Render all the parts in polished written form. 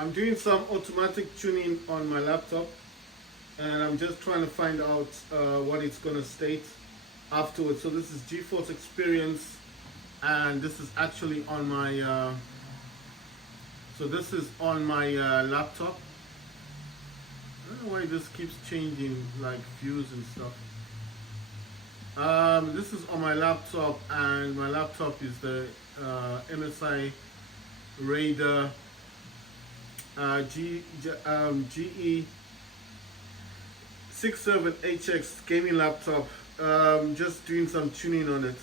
I'm doing some automatic tuning on my laptop, and I'm just trying to find out what it's going to state afterwards. So this is Geforce Experience, and this is actually on my this is on my laptop. I don't know why this keeps changing like views and stuff. This is on my laptop, and my laptop is the MSI Raider GE 67HX gaming laptop. Just doing some tuning on it.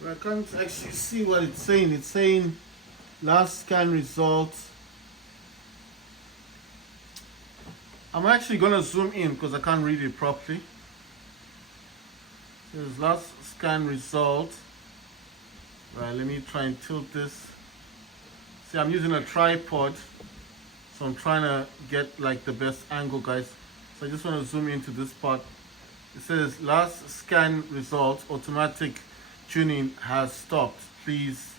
But I can't actually see what it's saying. It's saying last scan results. I'm actually gonna zoom in because I can't read it properly. There's last scan result. Right, let me try and tilt this. See, I'm using a tripod, so I'm trying to get like the best angle, guys. So I just want to zoom into this part. It says last scan results, automatic tuning has stopped. Please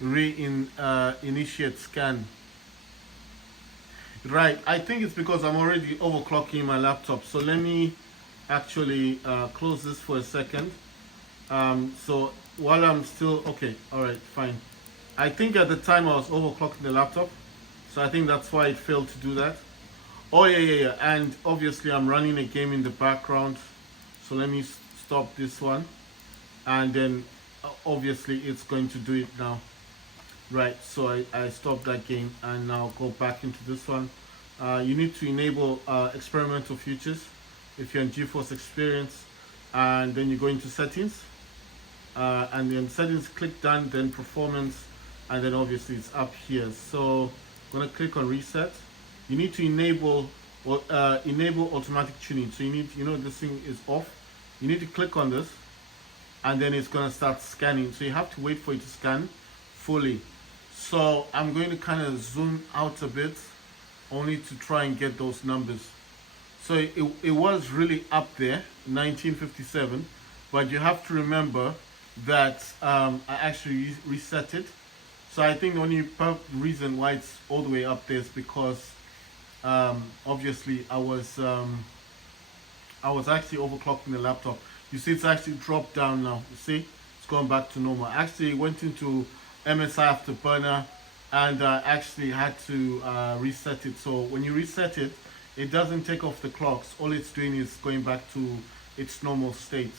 initiate scan. Right, I think it's because I'm already overclocking my laptop. So let me actually close this for a second. So while I'm still, okay, all right, fine. I think at the time I was overclocking the laptop. So I think that's why it failed to do that. Oh yeah. And obviously I'm running a game in the background. So let me stop this one. And then obviously it's going to do it now. Right, so I stopped that game and now go back into this one. You need to enable experimental features if you're in Geforce Experience, and then you go into settings, and then settings, click done, then performance, and then obviously it's up here. So I'm gonna click on reset. You need to enable automatic tuning. So you need, this thing is off. You need to click on this, and then it's gonna start scanning. So you have to wait for it to scan fully. So I'm going to kind of zoom out a bit, only to try and get those numbers. So it was really up there, 1957, but you have to remember that I actually reset it. So I think the only reason why it's all the way up there is because obviously I was actually overclocking the laptop. You see, it's actually dropped down now. You see, it's gone back to normal. I actually went into MSI Afterburner and actually had to reset it. So when you reset it, it doesn't take off the clocks. All it's doing is going back to its normal state.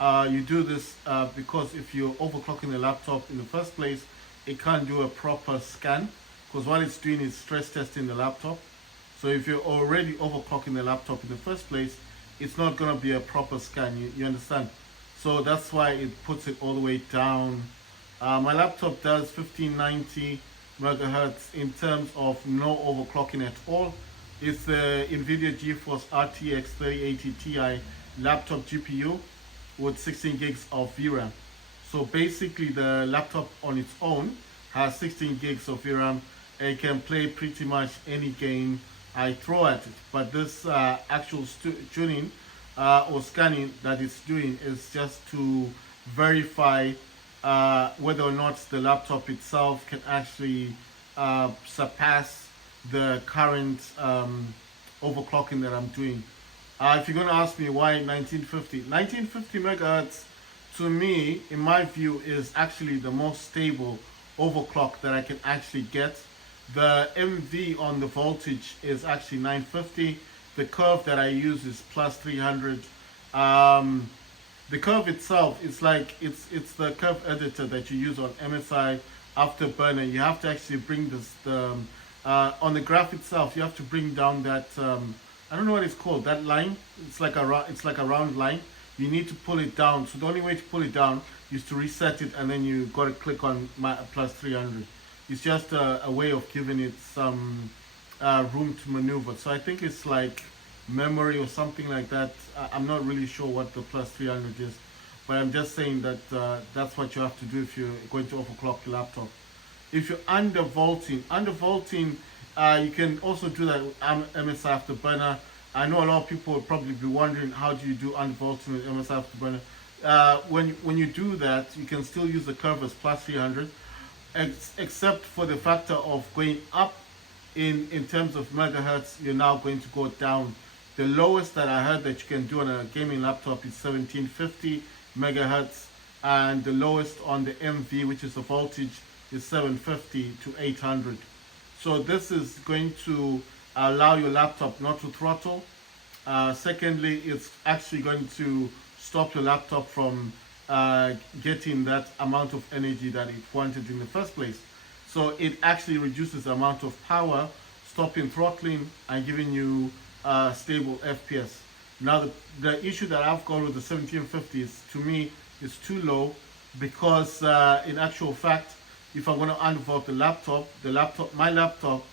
You do this because if you're overclocking the laptop in the first place, it can't do a proper scan, because what it's doing is stress testing the laptop. So if you're already overclocking the laptop in the first place, it's not going to be a proper scan. You understand? So that's why it puts it all the way down. My laptop does 1590 megahertz in terms of no overclocking at all. It's the NVIDIA GeForce RTX 3080 Ti laptop GPU with 16 gigs of VRAM. So basically the laptop on its own has 16 gigs of VRAM and it can play pretty much any game I throw at it. But this actual tuning or scanning that it's doing is just to verify whether or not the laptop itself can actually surpass the current overclocking that I'm doing. If you're going to ask me why 1950 megahertz, to me, in my view, is actually the most stable overclock that I can actually get. The MV on the voltage is actually 950. The curve that I use is plus 300. The curve itself is like it's the curve editor that you use on MSI Afterburner. You have to actually bring this on the graph itself. You have to bring down that I don't know what it's called. That line. It's like a round line. You need to pull it down. So the only way to pull it down is to reset it, and then you got to click on my plus 300. It's just a way of giving it some room to maneuver. So I think it's like memory or something like that. I'm not really sure what the plus 300 is, but I'm just saying that that's what you have to do if you're going to overclock your laptop. If you're undervolting, you can also do that with MSI Afterburner. I know a lot of people will probably be wondering, how do you do undervolting with MSI Afterburner? When you do that, you can still use the curve as plus 300. except for the factor of going up in terms of megahertz. You're now going to go down. The lowest that I heard that you can do on a gaming laptop is 1750 megahertz, and the lowest on the MV, which is the voltage, is 750 to 800. So this is going to allow your laptop not to throttle. Secondly, it's actually going to stop your laptop from getting that amount of energy that it wanted in the first place. So it actually reduces the amount of power, stopping throttling and giving you stable FPS. Now the issue that I've got with the 1750 is, to me, is too low, because in actual fact, if I'm going to undervolt my laptop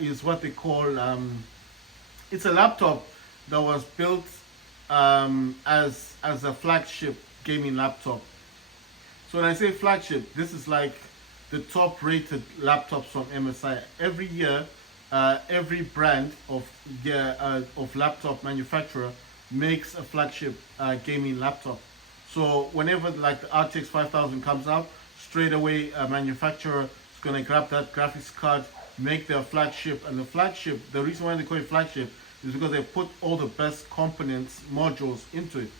is what they call, it's a laptop that was built as a flagship gaming laptop. So when I say flagship, this is like the top rated laptops from MSI. Every year, every brand of laptop manufacturer makes a flagship gaming laptop. So whenever like the RTX 5000 comes out, straight away a manufacturer is going to grab that graphics card, make their flagship. And the flagship, the reason why they call it flagship is because they put all the best components, modules into it.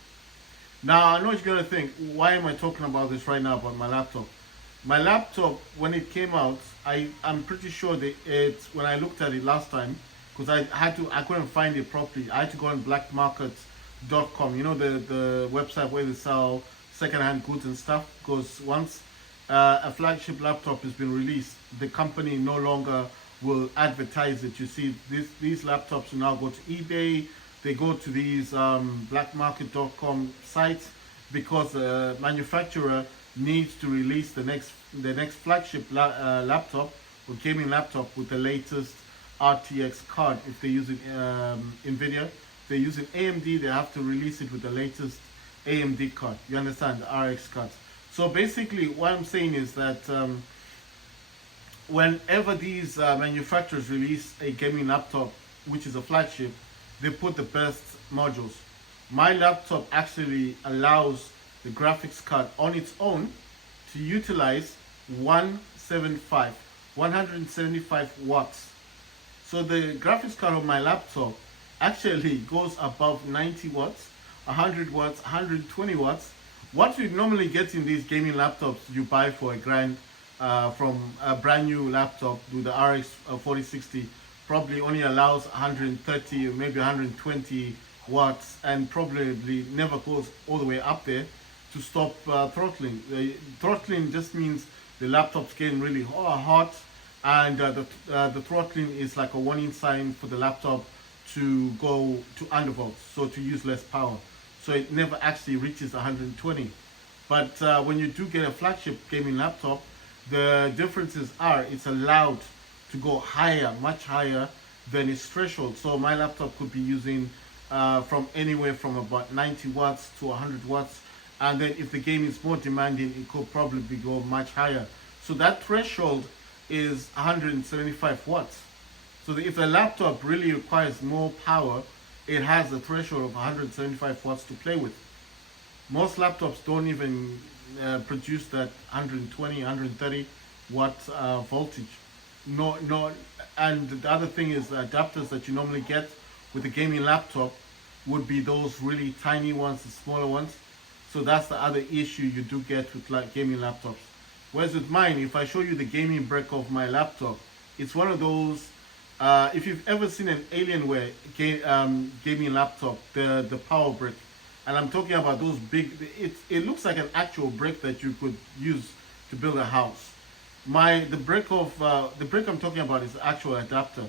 Now I know you're going to think, why am I talking about this right now about my laptop? My laptop, when it came out, I'm pretty sure that when I looked at it last time, because I couldn't find it properly. I had to go on blackmarket.com, you know, the website where they sell second-hand goods and stuff. Because once a flagship laptop has been released, the company no longer will advertise it. You see, these laptops will now go to eBay. They go to these blackmarket.com sites, because the manufacturer needs to release the next flagship laptop or gaming laptop with the latest RTX card. If they're using Nvidia, if they're using AMD, they have to release it with the latest AMD card. You understand, the RX cards. So basically what I'm saying is that whenever these manufacturers release a gaming laptop which is a flagship, they put the best modules. My laptop actually allows the graphics card on its own to utilize 175 watts. So the graphics card of my laptop actually goes above 90 watts, 100 watts, 120 watts. What you normally get in these gaming laptops you buy for $1,000 from a brand new laptop with the RX 4060 probably only allows 130 or maybe 120 watts, and probably never goes all the way up there to stop throttling. Throttling just means the laptop's getting really hot, and the throttling is like a warning sign for the laptop to go to undervolt, so to use less power. So it never actually reaches 120. But when you do get a flagship gaming laptop, the differences are it's allowed to go higher, much higher than its threshold. So my laptop could be using from anywhere from about 90 watts to 100 watts. And then if the game is more demanding, it could probably go much higher. So that threshold is 175 watts. So if the laptop really requires more power, it has a threshold of 175 watts to play with. Most laptops don't even produce that 120, 130 watt voltage. No, and the other thing is the adapters that you normally get with a gaming laptop would be those really tiny ones, the smaller ones. So that's the other issue you do get with like gaming laptops. Whereas with mine, if I show you the gaming brick of my laptop, it's one of those. If you've ever seen an Alienware gaming laptop, the power brick, and I'm talking about those big. It looks like an actual brick that you could use to build a house. The brick I'm talking about is the actual adapter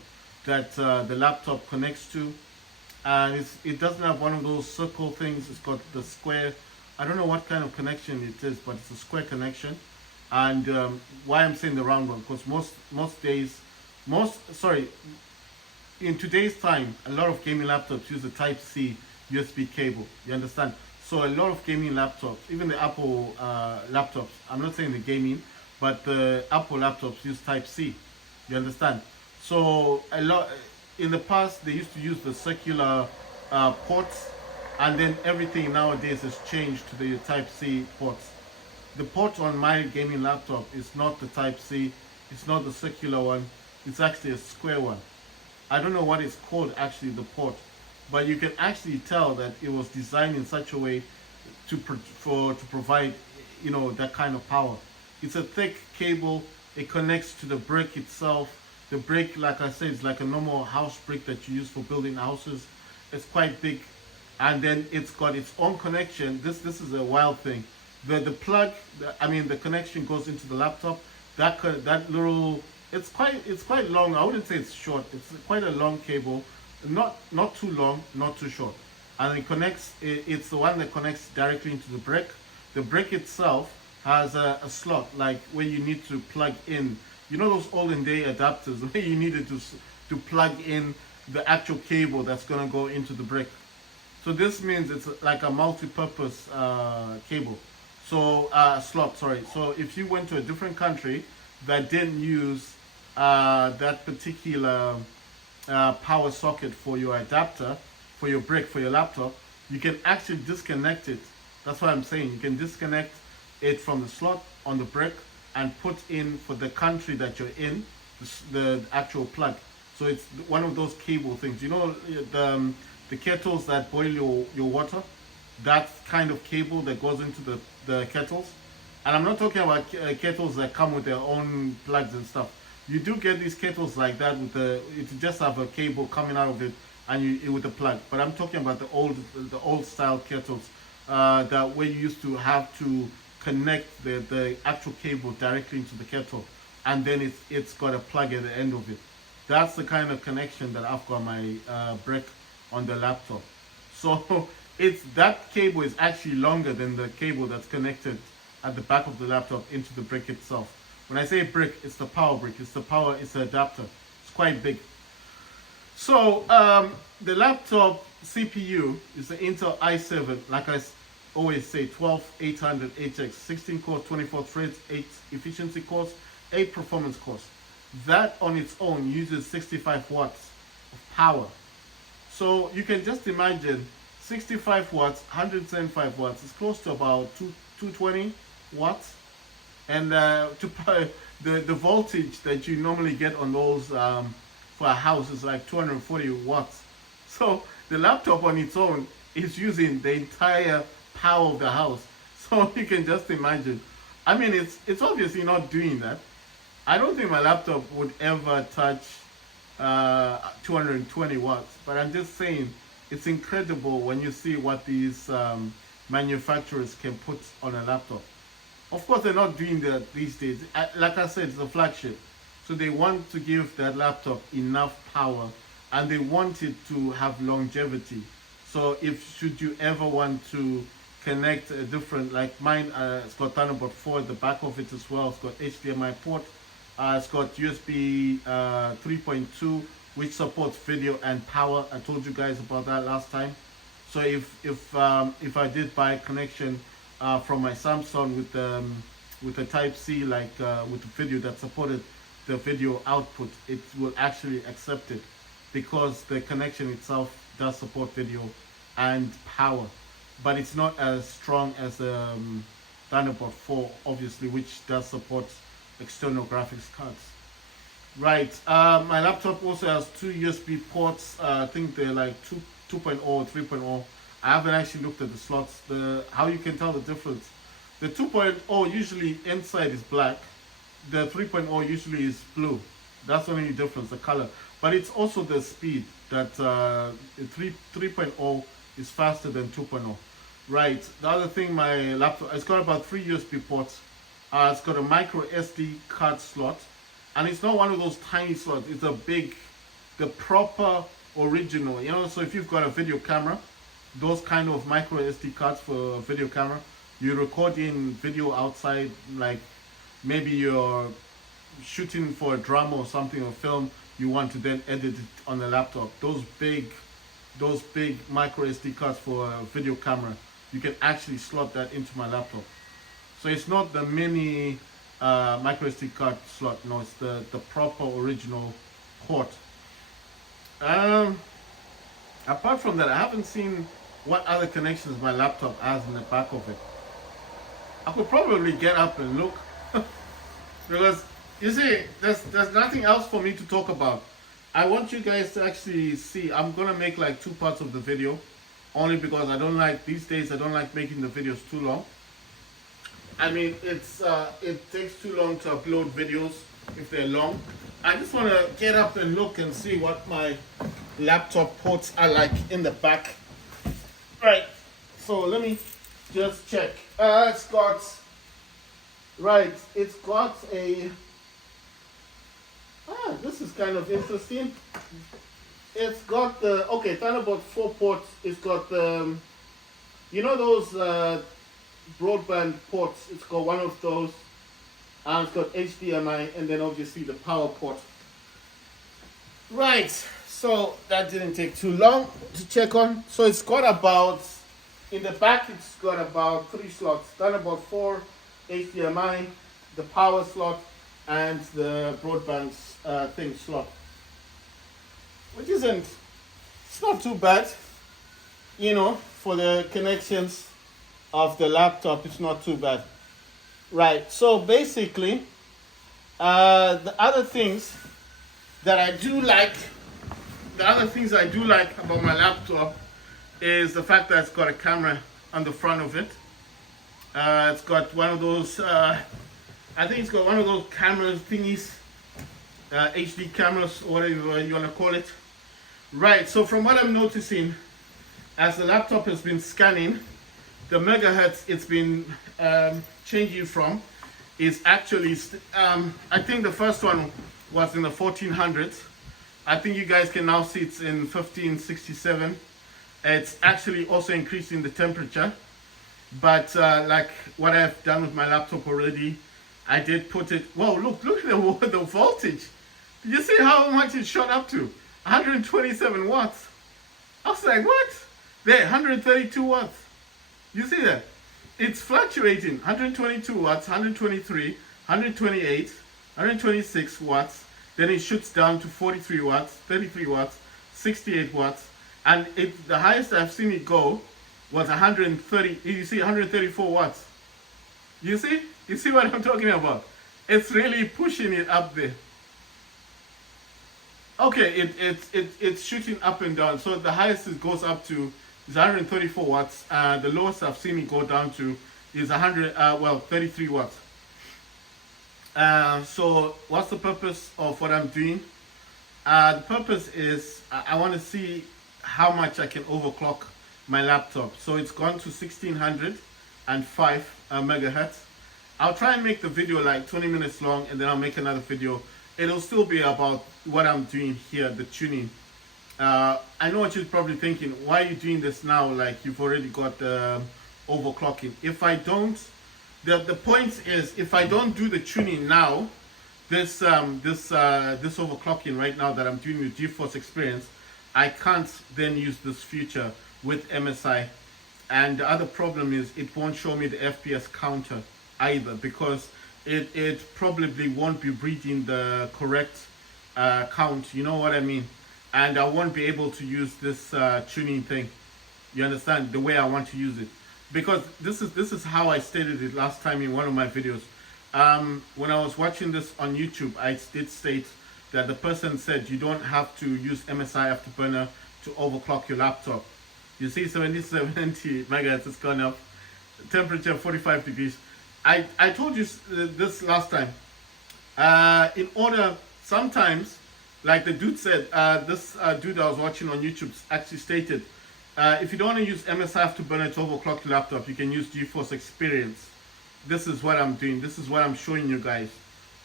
that the laptop connects to, and it doesn't have one of those circle things. It's got the square. I don't know what kind of connection it is, but it's a square connection. And why I'm saying the round one, because in today's time, a lot of gaming laptops use the Type C USB cable. You understand? So a lot of gaming laptops, even the Apple laptops, I'm not saying the gaming, but the Apple laptops use Type C. You understand? So a lot in the past they used to use the circular ports, and then everything nowadays has changed to the Type C ports. the port on my gaming laptop is not the Type C, it's not the circular one, it's actually a square one. I don't know what it's called actually, the port, but you can actually tell that it was designed in such a way to provide, that kind of power. It's a thick cable. It connects to the brick itself. The brick, like I said, is like a normal house brick that you use for building houses. It's quite big, and then it's got its own connection. This is a wild thing. The plug, the connection goes into the laptop. That little, it's quite long. I wouldn't say it's short. It's quite a long cable, not too long, not too short, and it connects. It's the one that connects directly into the brick. The brick itself has a slot like where you need to plug in. You know those olden day adapters where you needed to plug in the actual cable that's gonna go into the brick. So this means it's like a multi-purpose cable. So slot, sorry. So if you went to a different country that didn't use that particular power socket for your adapter, for your brick, for your laptop, you can actually disconnect it. That's what I'm saying. You can disconnect it from the slot on the brick and put in for the country that you're in the actual plug. So it's one of those cable things. The kettles that boil your water, that kind of cable that goes into the kettles. And I'm not talking about kettles that come with their own plugs and stuff. You do get these kettles like that it just have a cable coming out of it and with a plug. But I'm talking about the old style kettles that where you used to have to connect the actual cable directly into the kettle, and then it's got a plug at the end of it. That's the kind of connection that I've got my brick on the laptop. So that cable is actually longer than the cable that's connected at the back of the laptop into the brick itself. When I say brick, it's the power brick. It's the adapter. It's quite big. So the laptop CPU is the Intel i7, like I always say, 12800HX, 16 cores, 24 threads, 8 efficiency cores, 8 performance cores. That on its own uses 65 watts of power. So you can just imagine 65 watts, 175 watts is close to about 220 watts. And the voltage that you normally get on those for a house is like 240 watts. So the laptop on its own is using the entire power of the house. So you can just imagine. It's obviously not doing that. I don't think my laptop would ever touch 220 watts, but I'm just saying it's incredible when you see what these manufacturers can put on a laptop. Of course, they're not doing that these days. Like I said, it's a flagship. So they want to give that laptop enough power and they want it to have longevity. So should you ever want to connect a different, like mine, it's got Thunderbolt 4 at the back of it as well. It's got HDMI port. It's got USB 3.2, which supports video and power. I told you guys about that last time. So if I did buy a connection from my Samsung with the Type C, like with the video that supported the video output, it will actually accept it because the connection itself does support video and power, but it's not as strong as Thunderbolt 4, obviously, which does support external graphics cards. Right, my laptop also has 2 USB ports. I think they're like 2.0 or 3.0. I haven't actually looked at the slots. How you can tell the difference. The 2.0 usually inside is black. The 3.0 usually is blue. That's the only difference, the color. But it's also the speed that 3.0 is faster than 2.0. Right, the other thing, my laptop, it's got about 3 USB ports. It's got a micro SD card slot. And it's not one of those tiny slots. It's the proper original. So if you've got a video camera, those kind of micro SD cards for a video camera, you record in video outside, like maybe you're shooting for a drama or something, or film, you want to then edit it on the laptop. Those big micro SD cards for a video camera, you can actually slot that into my laptop. So it's not the mini micro SD card slot. No, it's the proper original port. Apart from that, I haven't seen what other connections my laptop has in the back of it. I could probably get up and look because you see, there's nothing else for me to talk about. I want you guys to actually see. I'm gonna make like 2 parts of the video, only because I don't like these days. I don't like making the videos too long. I mean, it takes too long to upload videos if they're long. I just want to get up and look and see what my laptop ports are like in the back. Right. So let me just check. It's got a. This is kind of interesting. It's got the Thunderbolt 4 ports. It's got the those broadband ports. It's got one of those, and it's got HDMI, and then obviously the power port. Right, so that didn't take too long to check on. So it's got about, in the back, it's got about 3 slots: Thunderbolt 4, HDMI, the power slot, and the broadband thing slot, which it's not too bad, for the connections of the laptop. It's not too bad. Right, so basically, the other things I do like about my laptop is the fact that it's got a camera on the front of it. It's got one of those, I think it's got one of those cameras thingies, HD cameras, or whatever you want to call it. Right, so from what I'm noticing, as the laptop has been scanning, the megahertz it's been changing from is actually, I think the first one was in the 1400s. I think you guys can now see it's in 1567. It's actually also increasing the temperature. But like what I've done with my laptop already, I did put it, whoa, look at the voltage. Did you see how much it shot up to? 127 watts. I was like, what? There, 132 watts. You see that? It's fluctuating. 122 watts, 123, 128, 126 watts. Then it shoots down to 43 watts, 33 watts, 68 watts. And the highest I've seen it go was 130. You see, 134 watts. You see? You see what I'm talking about? It's really pushing it up there. Okay, it's shooting up and down. So the highest it goes up to is 134 watts. The lowest I've seen it go down to is 33 watts. So what's the purpose of what I'm doing? The purpose is I want to see how much I can overclock my laptop. So it's gone to 1605 megahertz. I'll try and make the video like 20 minutes long, and then I'll make another video. It'll still be about what I'm doing here, the tuning. I know what you're probably thinking, why are you doing this now? Like you've already got the overclocking. If I don't, the point is, if I don't do the tuning now, this overclocking right now that I'm doing with Geforce Experience, I can't then use this feature with MSI. And the other problem is it won't show me the FPS counter either, because it probably won't be reading the correct count, you know what I mean? And I won't be able to use this tuning thing, you understand, the way I want to use it. Because this is how I stated it last time in one of my videos. When I was watching this on YouTube, I did state that the person said you don't have to use MSI Afterburner to overclock your laptop. You see 70 megahertz has gone up, temperature 45 degrees. I told you this last time. In order, sometimes, like the dude said, this dude I was watching on YouTube actually stated, if you don't want to use MSI Afterburner to overclock your laptop, you can use Geforce Experience. This is what I'm doing. This is what I'm showing you guys.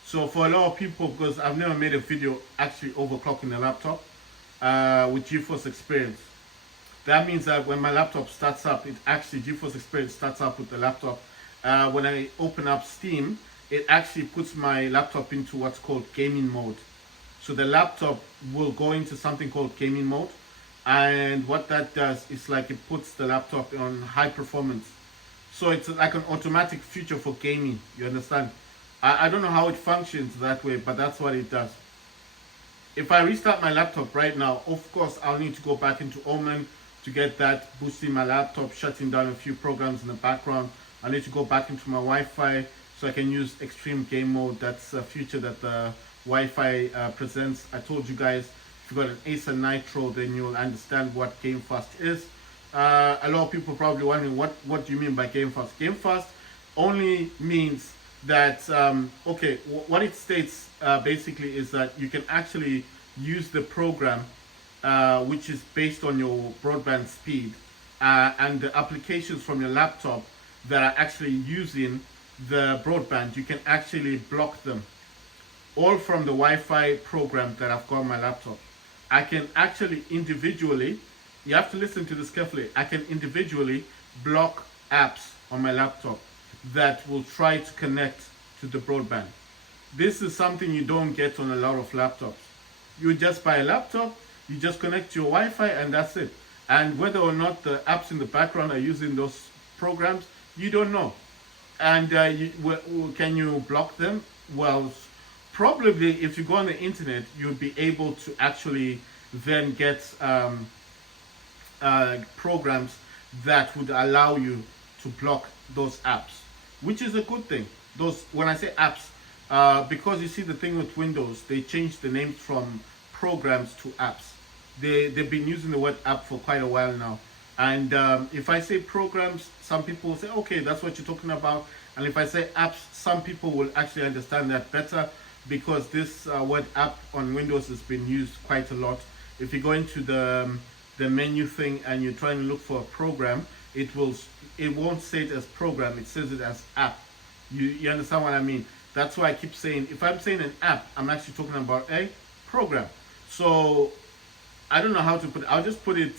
So for a lot of people, because I've never made a video actually overclocking a laptop with Geforce Experience. That means that when my laptop starts up, it actually, Geforce Experience starts up with the laptop. When I open up Steam, it actually puts my laptop into what's called gaming mode. So the laptop will go into something called gaming mode. And what that does is like it puts the laptop on high performance. So it's like an automatic feature for gaming, you understand? I don't know how it functions that way, but that's what it does. If I restart my laptop right now, of course, I'll need to go back into Omen to get that boosting my laptop, shutting down a few programs in the background. I need to go back into my Wi-Fi so I can use extreme game mode. That's a feature that the Wi-Fi presents. I told you guys, if you got an Acer Nitro, then you'll understand what Geforce is. A lot of people probably wondering, what do you mean by Geforce? Geforce only means that, okay, what it states basically is that you can actually use the program which is based on your broadband speed and the applications from your laptop that are actually using the broadband, you can actually block them all from the Wi-Fi program that I've got on my laptop. I can actually individually, you have to listen to this carefully, I can individually block apps on my laptop that will try to connect to the broadband. This is something you don't get on a lot of laptops. You just buy a laptop, you just connect to your Wi-Fi, and that's it. And whether or not the apps in the background are using those programs, you don't know. And can you block them? Well, probably if you go on the internet, you'll be able to actually then get programs that would allow you to block those apps, which is a good thing. Those, when I say apps, because you see the thing with Windows, they changed the names from programs to apps. They've been using the word app for quite a while now. And if I say programs, some people will say, okay, that's what you're talking about. And if I say apps, some people will actually understand that better, because this word app on Windows has been used quite a lot. If you go into the menu thing and you're trying to look for a program, it won't say it as program, it says it as app. You understand what I mean? That's why I keep saying, if I'm saying an app, I'm actually talking about a program. So I don't know how to put it. I'll just put it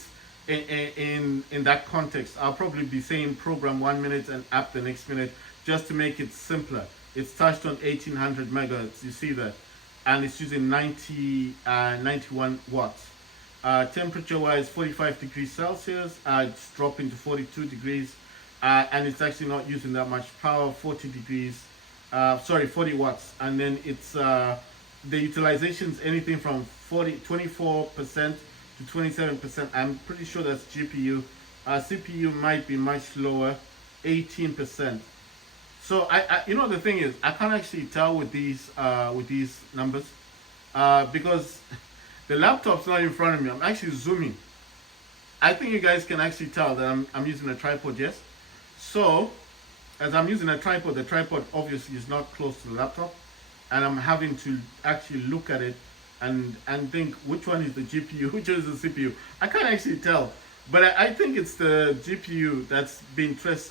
in that context. I'll probably be saying program 1 minute and app the next minute, just to make it simpler. It's touched on 1800 megahertz, you see that, and it's using 91 watts. Temperature wise, 45 degrees Celsius, it's dropping to 42 degrees, and it's actually not using that much power, 40 watts. And then it's the utilization is anything from 24% to 27%. I'm pretty sure that's GPU. CPU might be much lower, 18%. So you know, the thing is, I can't actually tell with these numbers because the laptop's not in front of me. I'm actually zooming. I think you guys can actually tell that I'm using a tripod, yes. So as I'm using a tripod, the tripod obviously is not close to the laptop, and I'm having to actually look at it and think which one is the GPU, which is the CPU. I can't actually tell, but I think it's the GPU that's been stress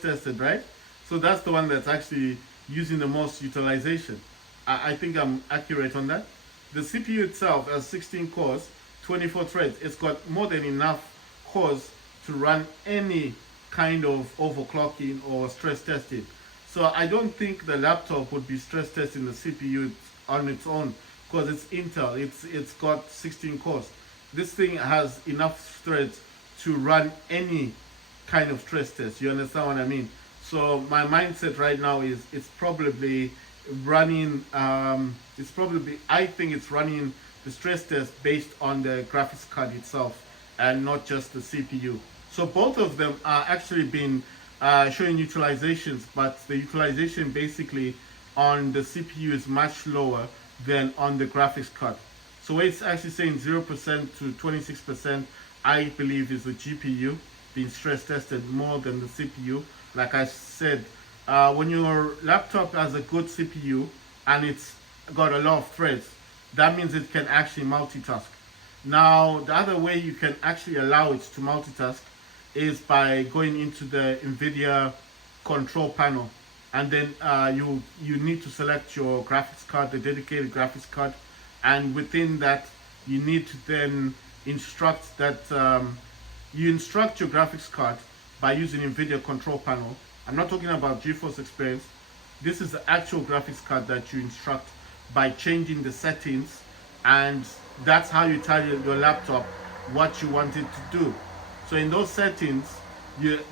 tested, right? So that's the one that's actually using the most utilization. I think I'm accurate on that. The CPU itself has 16 cores, 24 threads. It's got more than enough cores to run any kind of overclocking or stress testing. So I don't think the laptop would be stress testing the CPU on its own, because it's Intel. It's got 16 cores. This thing has enough threads to run any kind of stress test. You understand what I mean? So my mindset right now is it's probably running. I think it's running the stress test based on the graphics card itself and not just the CPU. So both of them are actually been showing utilizations, but the utilization basically on the CPU is much lower than on the graphics card. So it's actually saying 0% to 26%, I believe, is the GPU being stress tested more than the CPU. Like I said, when your laptop has a good CPU and it's got a lot of threads, that means it can actually multitask. Now, the other way you can actually allow it to multitask is by going into the NVIDIA control panel, and then you need to select your graphics card, the dedicated graphics card, and within that you need to then instruct that you instruct your graphics card by using NVIDIA control panel. I'm not talking about Geforce Experience. This is the actual graphics card that you instruct by changing the settings, and that's how you tell your laptop what you want it to do. So in those settings,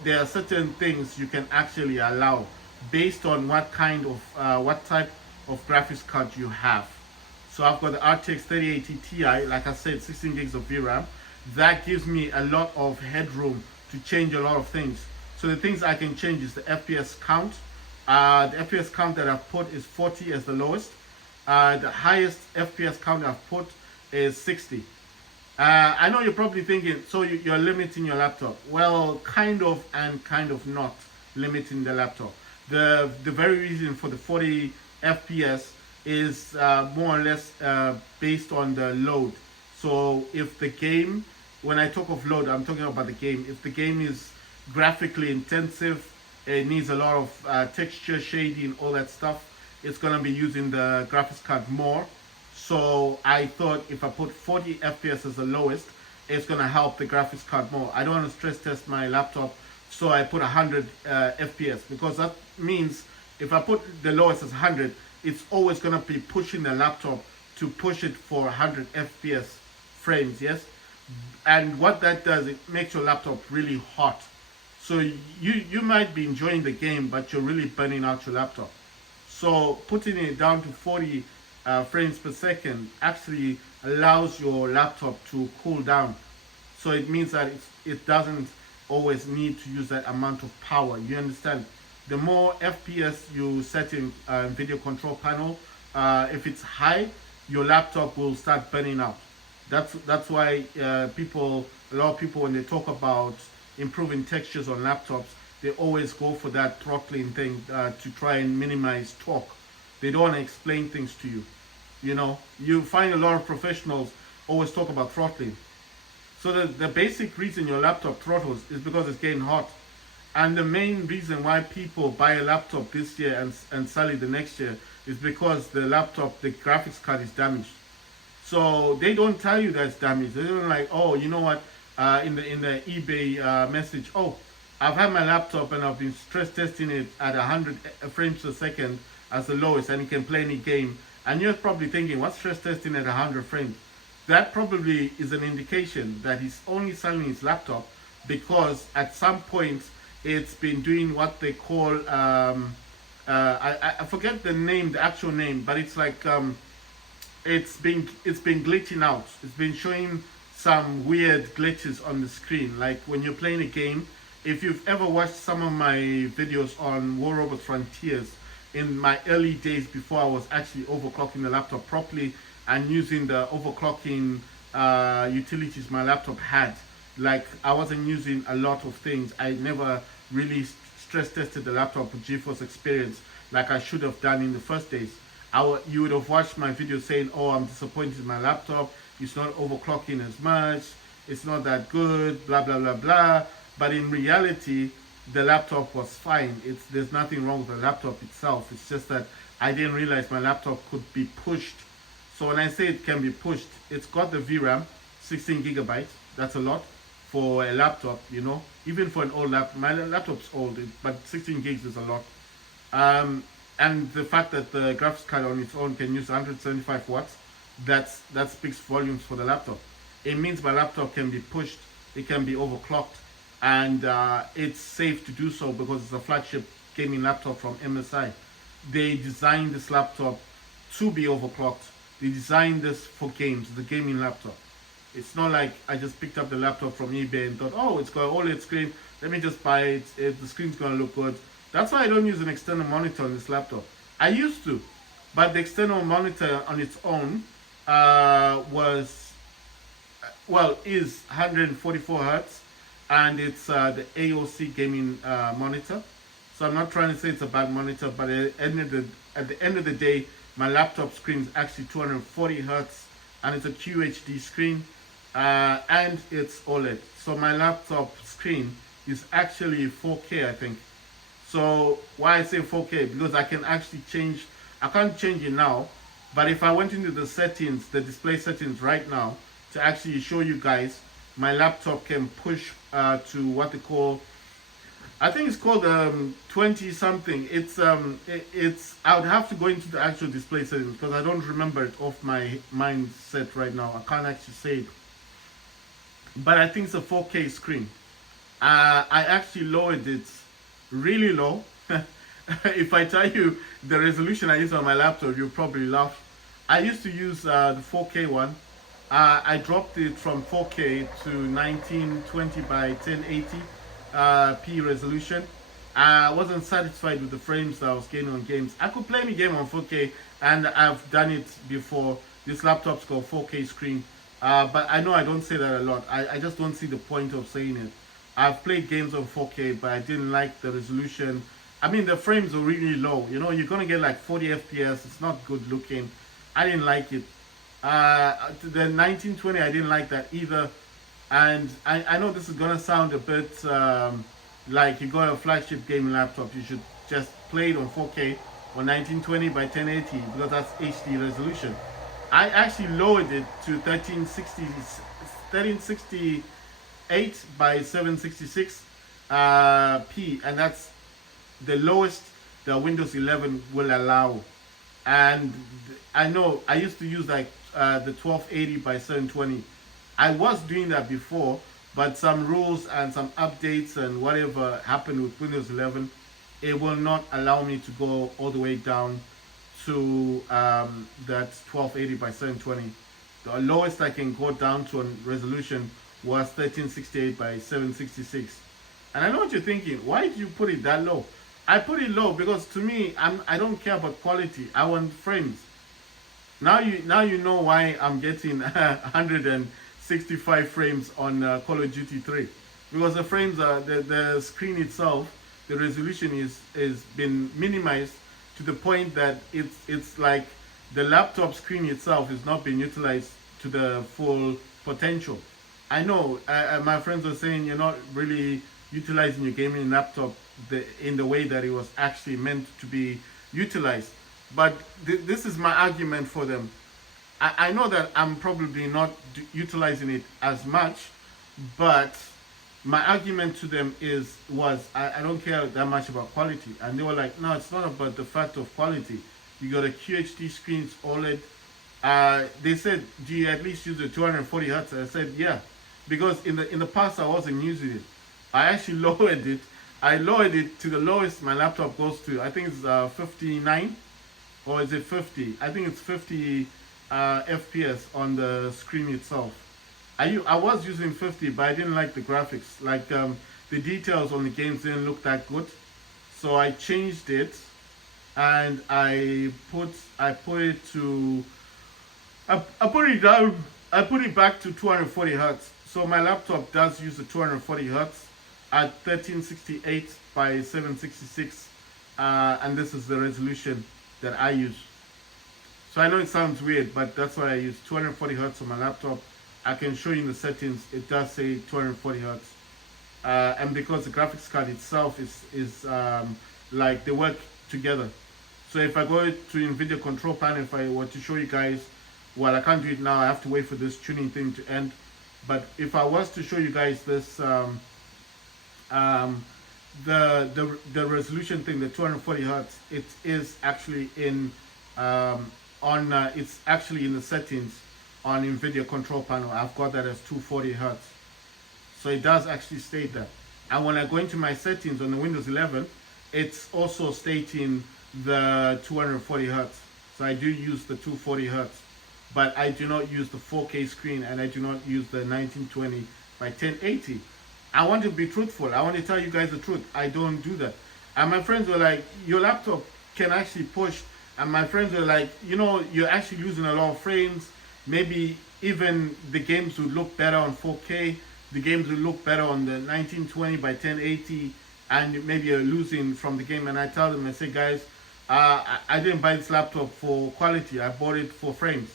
there are certain things you can actually allow based on what kind of what type of graphics card you have. So I've got the RTX 3080 Ti, like I said, 16 gigs of VRAM. That gives me a lot of headroom to change a lot of things. So the things I can change is the FPS count. The FPS count that I've put is 40 as the lowest. The highest FPS count I've put is 60. I know you're probably thinking, so you're limiting your laptop. Well, kind of and kind of not limiting the laptop. The very reason for the 40 FPS is more or less based on the load. So if the game, when I talk of load, I'm talking about the game. If the game is graphically intensive, it needs a lot of texture, shading, all that stuff, it's going to be using the graphics card more. So I thought if I put 40 FPS as the lowest, it's going to help the graphics card more. I don't want to stress test my laptop, so I put 100 FPS, because that means if I put the lowest as 100, it's always going to be pushing the laptop to push it for 100 FPS frames, yes? And what that does, it makes your laptop really hot. So you might be enjoying the game, but you're really burning out your laptop. So putting it down to 40 frames per second actually allows your laptop to cool down. So it means that it doesn't always need to use that amount of power. You understand? The more FPS you set in video control panel, if it's high, your laptop will start burning out. That's why a lot of people, when they talk about improving textures on laptops, they always go for that throttling thing to try and minimize torque. They don't want to explain things to you. You know, you find a lot of professionals always talk about throttling. So the basic reason your laptop throttles is because it's getting hot. And the main reason why people buy a laptop this year and sell it the next year is because the laptop, the graphics card is damaged. So they don't tell you that it's damaged. They don't like, oh, you know what, in the eBay message, oh, I've had my laptop and I've been stress testing it at 100 frames per second as the lowest, and it can play any game. And you're probably thinking, what's stress testing at 100 frames? That probably is an indication that he's only selling his laptop because at some point it's been doing what they call, I forget the name, the actual name, but it's like, it's been glitching out. It's been showing some weird glitches on the screen. Like when you're playing a game, if you've ever watched some of my videos on War Robot Frontiers, in my early days before I was actually overclocking the laptop properly and using the overclocking utilities my laptop had, like I wasn't using a lot of things. I never really stress tested the laptop with Geforce experience like I should have done in the first days. You would have watched my video saying, oh, I'm disappointed in my laptop, it's not overclocking as much, it's not that good, blah blah blah blah. But in reality, the laptop was fine. There's nothing wrong with the laptop itself. It's just that I didn't realize my laptop could be pushed. So when I say it can be pushed, it's got the VRAM, 16 gigabytes. That's a lot for a laptop, you know. Even for an old laptop, my laptop's old, but 16 gigs is a lot. And the fact that the graphics card on its own can use 175 watts, that speaks volumes for the laptop. It means my laptop can be pushed, it can be overclocked, and it's safe to do so because it's a flagship gaming laptop from MSI. They designed this laptop to be overclocked. They designed this for games, the gaming laptop. It's not like I just picked up the laptop from eBay and thought, oh, it's got an OLED screen, let me just buy it, the screen's gonna look good. That's why I don't use an external monitor on this laptop. I used to, but the external monitor on its own is 144 hertz, and it's the AOC gaming monitor. So I'm not trying to say it's a bad monitor, but at the end of the day, my laptop screen is actually 240 hertz, and it's a QHD screen, and it's OLED. So my laptop screen is actually 4K, I think. So why I say 4K? Because I can actually change. I can't change it now, but if I went into the settings, the display settings right now, to actually show you guys, my laptop can push to what they call, I think it's called 20 something. It's I would have to go into the actual display settings because I don't remember it off my mindset right now. I can't actually say it, but I think it's a 4K screen. I actually lowered it really low. If I tell you the resolution I use on my laptop, you'll probably laugh. I used to use the 4K one. I dropped it from 4K to 1920 by 1080 p resolution. I wasn't satisfied with the frames that I was getting on games. I could play any game on 4K, and I've done it before. This laptop's got 4K screen, but I know I don't say that a lot. I just don't see the point of saying it. I've played games on 4K, but I didn't like the resolution. I mean, the frames are really low. You know, you're gonna get like 40 FPS. It's not good looking. I didn't like it. The 1920, I didn't like that either. And I know this is gonna sound a bit like you got a flagship gaming laptop. You should just play it on 4K or 1920 by 1080 because that's HD resolution. I actually lowered it to 1368 by 766 p, and that's the lowest the Windows 11 will allow. And I know I used to use like the 1280 by 720. I was doing that before, but some rules and some updates and whatever happened with Windows 11, it will not allow me to go all the way down to that 1280 by 720. The lowest I can go down to on resolution was 1368 by 766. And I know what you're thinking, why did you put it that low? I put it low because to me, I don't care about quality. I want frames. Now you know why I'm getting 165 frames on Call of Duty 3, because the frames are the screen itself, the resolution is been minimized to the point that it's like the laptop screen itself is not being utilized to the full potential. I know my friends were saying you're not really utilizing your gaming laptop in the way that it was actually meant to be utilized. But this is my argument for them. I know that I'm probably not utilizing it as much, but my argument to them was I don't care that much about quality. And they were like, no, it's not about the fact of quality. You got a QHD screen, it's OLED. They said, do you at least use the 240 hertz? I said, yeah, because in the past I wasn't using it. I actually lowered it. I lowered it to the lowest my laptop goes to. I think it's 59, or is it 50? I think it's 50 FPS on the screen itself. I was using 50, but I didn't like the graphics. Like the details on the games didn't look that good, so I changed it, and I put it to I put it down. I put it back to 240 hertz. So my laptop does use the 240 hertz at 1368 by 766, and this is the resolution that I use. So I know it sounds weird, but that's what I use, 240 hertz on my laptop. I can show you in the settings, it does say 240 hertz. And because the graphics card itself is like they work together. So if I go to NVIDIA control panel, if I were to show you guys, well, I can't do it now, I have to wait for this tuning thing to end. But if I was to show you guys this, the resolution thing, the 240 hertz, it is actually in it's actually in the settings on NVIDIA control panel. I've got that as 240 hertz, so it does actually state that. And when I go into my settings on the Windows 11, it's also stating the 240 hertz. So I do use the 240 hertz, but I do not use the 4K screen, and I do not use the 1920 by 1080. I want to be truthful. I want to tell you guys the truth. I don't do that. And my friends were like, your laptop can actually push. And my friends were like, you know, you're actually losing a lot of frames. Maybe even the games would look better on 4K. The games would look better on the 1920 by 1080. And maybe you're losing from the game. And I tell them, I say, guys, I didn't buy this laptop for quality. I bought it for frames.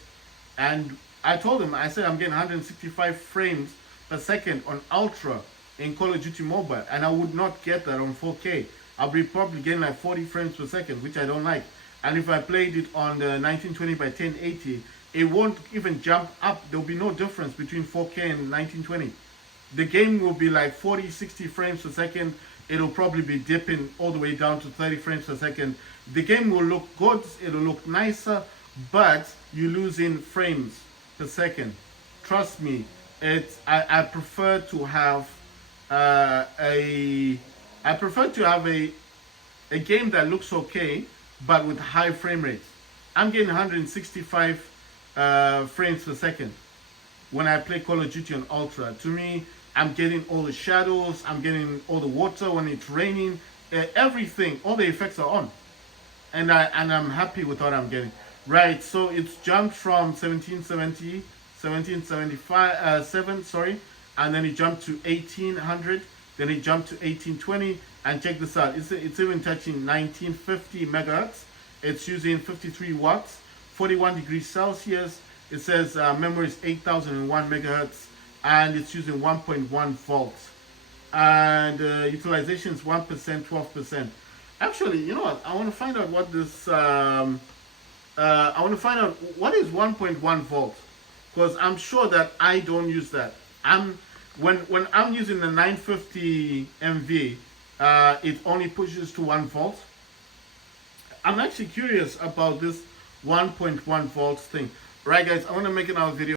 And I told them, I said, I'm getting 165 frames per second on Ultra in Call of Duty Mobile, and I would not get that on 4K. I'll be probably getting like 40 frames per second, which I don't like. And if I played it on the 1920 by 1080, it won't even jump up. There'll be no difference between 4K and 1920. The game will be like 40, 60 frames per second. It'll probably be dipping all the way down to 30 frames per second. The game will look good, it'll look nicer, but you're losing frames per second. Trust me, I prefer to have a game that looks okay, but with high frame rates. I'm getting 165 frames per second when I play Call of Duty on Ultra. To me, I'm getting all the shadows, I'm getting all the water when it's raining, everything, all the effects are on, and I'm happy with what I'm getting. Right, so it's jumped from 1770, 1775, 7, sorry, and then it jumped to 1800, then it jumped to 1820, and check this out, it's even touching 1950 megahertz. It's using 53 watts, 41 degrees Celsius. It says memory is 8001 megahertz, and it's using 1.1 volts. And utilization is 1%, 12%. Actually, you know what? I want to find out what this. I want to find out what is 1.1 volt, because I'm sure that I don't use that. When I'm using the 950 MV, it only pushes to 1 volt. I'm actually curious about this 1.1 volts thing. Right, guys, I want to make another video.